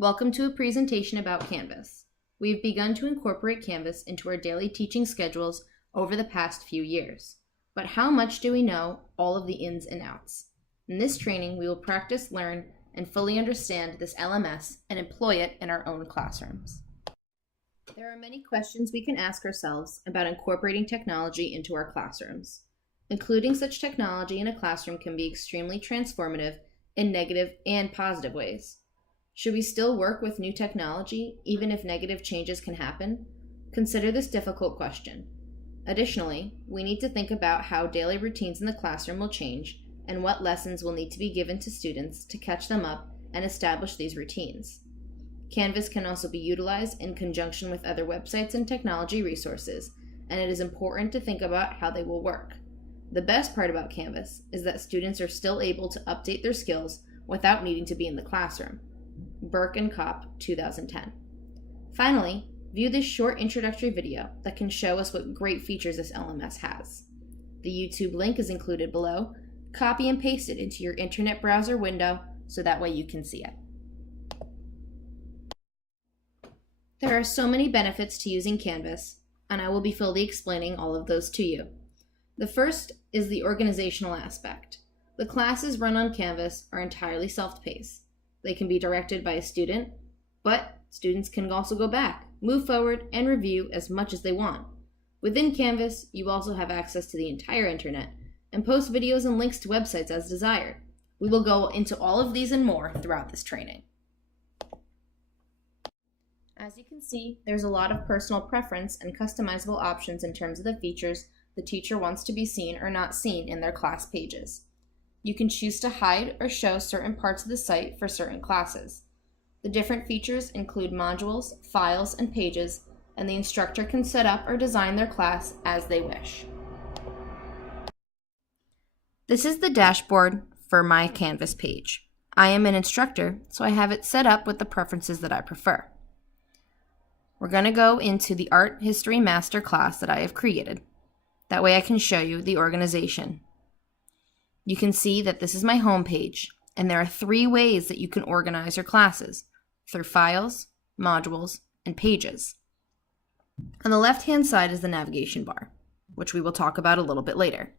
Welcome to a presentation about Canvas. We have begun to incorporate Canvas into our daily teaching schedules over the past few years. But how much do we know all of the ins and outs? In this training, we will practice, learn, and fully understand this LMS and employ it in our own classrooms. There are many questions we can ask ourselves about incorporating technology into our classrooms. Including such technology in a classroom can be extremely transformative in negative and positive ways. Should we still work with new technology, even if negative changes can happen? Consider this difficult question. Additionally, we need to think about how daily routines in the classroom will change and what lessons will need to be given to students to catch them up and establish these routines. Canvas can also be utilized in conjunction with other websites and technology resources, and it is important to think about how they will work. The best part about Canvas is that students are still able to update their skills without needing to be in the classroom. Burke and Kopp, 2010. Finally, view this short introductory video that can show us what great features this LMS has. The YouTube link is included below. Copy and paste it into your internet browser window so that way you can see it. There are so many benefits to using Canvas, and I will be fully explaining all of those to you. The first is the organizational aspect. The classes run on Canvas are entirely self-paced. They can be directed by a student, but students can also go back, move forward, and review as much as they want. Within Canvas, you also have access to the entire internet and post videos and links to websites as desired. We will go into all of these and more throughout this training. As you can see, there's a lot of personal preference and customizable options in terms of the features the teacher wants to be seen or not seen in their class pages. You can choose to hide or show certain parts of the site for certain classes. The different features include modules, files, and pages, and the instructor can set up or design their class as they wish. This is the dashboard for my Canvas page. I am an instructor, so I have it set up with the preferences that I prefer. We're going to go into the Art History Master class that I have created. That way I can show you the organization. You can see that this is my home page, and there are 3 ways that you can organize your classes: through files, modules, and pages. On the left-hand side is the navigation bar, which we will talk about a little bit later.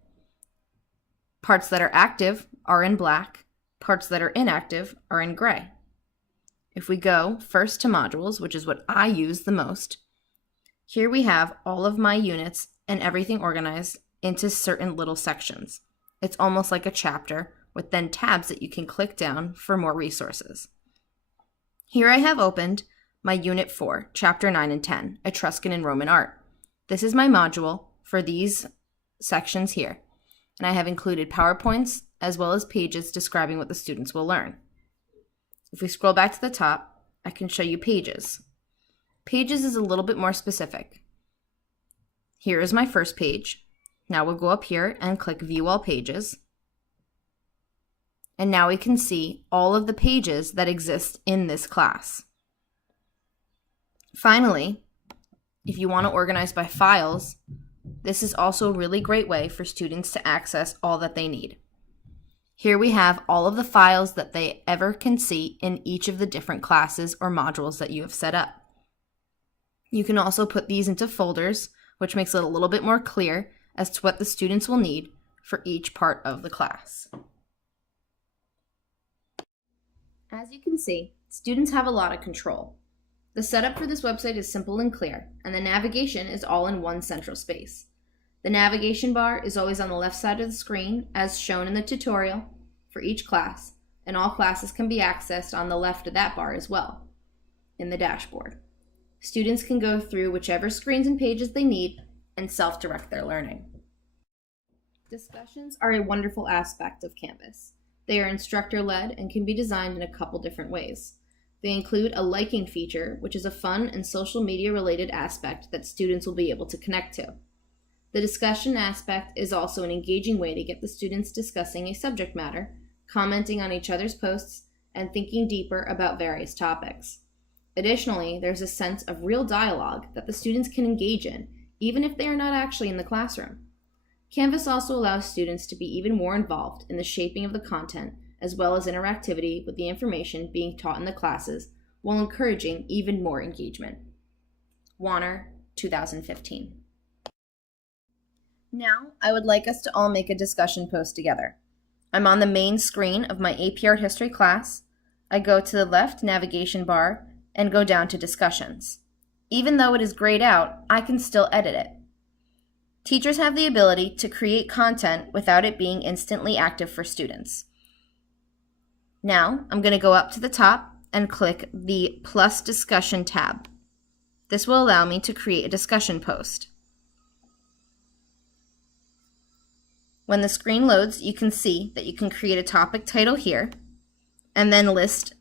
Parts that are active are in black, parts that are inactive are in gray. If we go first to modules, which is what I use the most, here we have all of my units and everything organized into certain little sections. It's almost like a chapter with then tabs that you can click down for more resources. Here I have opened my Unit 4, Chapter 9 and 10, Etruscan and Roman Art. This is my module for these sections here, and I have included PowerPoints as well as pages describing what the students will learn. If we scroll back to the top, I can show you pages. Pages is a little bit more specific. Here is my first page. Now we'll go up here and click View All Pages. And now we can see all of the pages that exist in this class. Finally, if you want to organize by files, this is also a really great way for students to access all that they need. Here we have all of the files that they ever can see in each of the different classes or modules that you have set up. You can also put these into folders, which makes it a little bit more clear as to what the students will need for each part of the class. As you can see, students have a lot of control. The setup for this website is simple and clear, and the navigation is all in one central space. The navigation bar is always on the left side of the screen, as shown in the tutorial for each class, and all classes can be accessed on the left of that bar as well, in the dashboard. Students can go through whichever screens and pages they need and self-direct their learning. Discussions are a wonderful aspect of Canvas. They are instructor-led and can be designed in a couple different ways. They include a liking feature, which is a fun and social media-related aspect that students will be able to connect to. The discussion aspect is also an engaging way to get the students discussing a subject matter, commenting on each other's posts, and thinking deeper about various topics. Additionally, there's a sense of real dialogue that the students can engage in, even if they are not actually in the classroom. Canvas also allows students to be even more involved in the shaping of the content, as well as interactivity with the information being taught in the classes, while encouraging even more engagement. Warner, 2015. Now, I would like us to all make a discussion post together. I'm on the main screen of my AP Art History class. I go to the left navigation bar and go down to discussions. Even though it is grayed out, I can still edit it. Teachers have the ability to create content without it being instantly active for students. Now, I'm going to go up to the top and click the plus discussion tab. This will allow me to create a discussion post. When the screen loads, you can see that you can create a topic title here and then list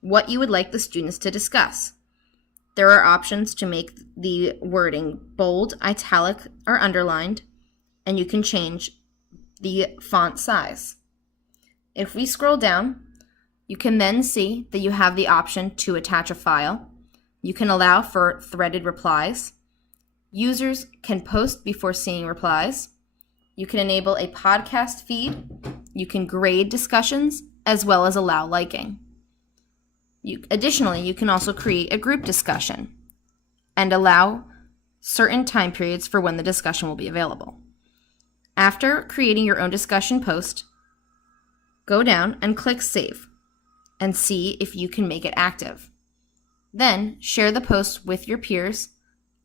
what you would like the students to discuss. There are options to make the wording bold, italic, or underlined, and you can change the font size. If we scroll down, you can then see that you have the option to attach a file. You can allow for threaded replies. Users can post before seeing replies. You can enable a podcast feed. You can grade discussions as well as allow liking. Additionally, you can also create a group discussion and allow certain time periods for when the discussion will be available. After creating your own discussion post, go down and click Save and see if you can make it active. Then share the post with your peers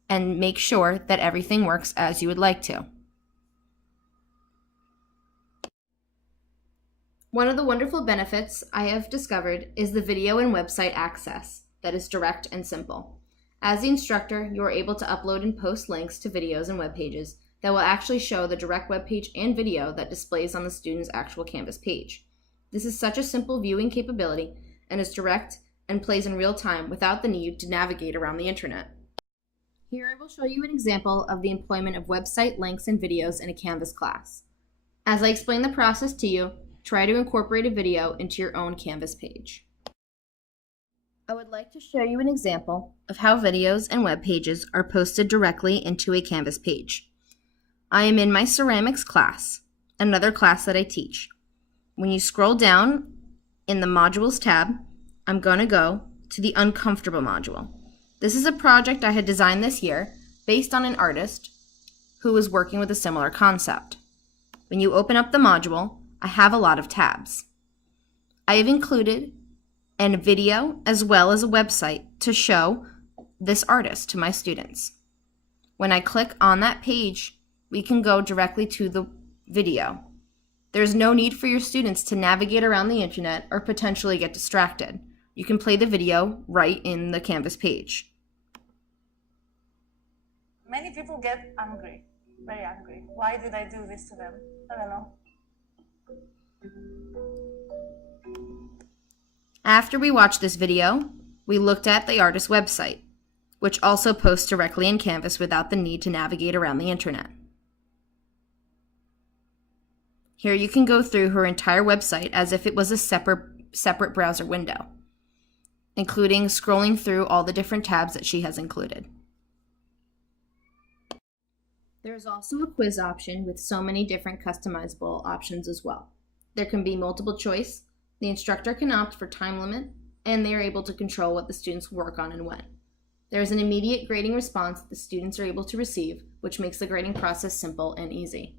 and make sure that everything works as you would like to. One of the wonderful benefits I have discovered is the video and website access that is direct and simple. As the instructor, you are able to upload and post links to videos and web pages that will actually show the direct web page and video that displays on the student's actual Canvas page. This is such a simple viewing capability and is direct and plays in real time without the need to navigate around the internet. Here I will show you an example of the employment of website links and videos in a Canvas class. As I explain the process to you, try to incorporate a video into your own Canvas page. I would like to show you an example of how videos and web pages are posted directly into a Canvas page. I am in my ceramics class, another class that I teach. When you scroll down in the Modules tab, I'm going to go to the Uncomfortable module. This is a project I had designed this year based on an artist who was working with a similar concept. When you open up the module, I have a lot of tabs. I have included a video as well as a website to show this artist to my students. When I click on that page, we can go directly to the video. There's no need for your students to navigate around the internet or potentially get distracted. You can play the video right in the Canvas page. Many people get angry, very angry. Why did I do this to them? I don't know. After we watched this video, we looked at the artist's website, which also posts directly in Canvas without the need to navigate around the internet. Here you can go through her entire website as if it was a separate browser window, including scrolling through all the different tabs that she has included. There's also a quiz option with so many different customizable options as well. There can be multiple choice, the instructor can opt for time limit, and they are able to control what the students work on and when. There is an immediate grading response that the students are able to receive, which makes the grading process simple and easy.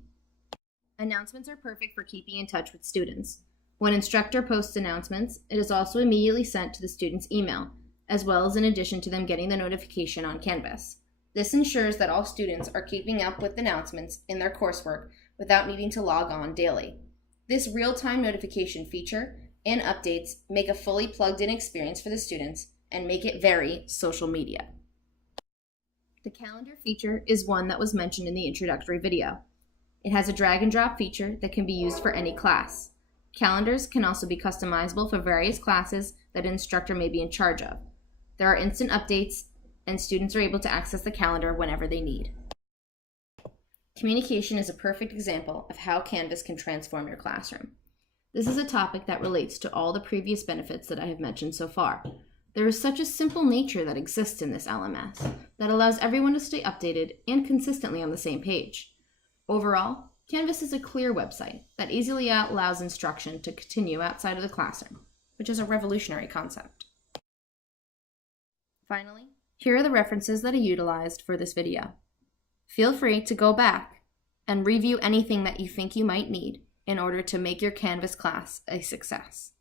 Announcements are perfect for keeping in touch with students. When instructor posts announcements, it is also immediately sent to the student's email, as well as in addition to them getting the notification on Canvas. This ensures that all students are keeping up with announcements in their coursework without needing to log on daily. This real-time notification feature and updates make a fully plugged-in experience for the students and make it very social media. The calendar feature is one that was mentioned in the introductory video. It has a drag and drop feature that can be used for any class. Calendars can also be customizable for various classes that an instructor may be in charge of. There are instant updates, and students are able to access the calendar whenever they need. Communication is a perfect example of how Canvas can transform your classroom. This is a topic that relates to all the previous benefits that I have mentioned so far. There is such a simple nature that exists in this LMS that allows everyone to stay updated and consistently on the same page. Overall, Canvas is a clear website that easily allows instruction to continue outside of the classroom, which is a revolutionary concept. Finally, here are the references that I utilized for this video. Feel free to go back and review anything that you think you might need in order to make your Canvas class a success.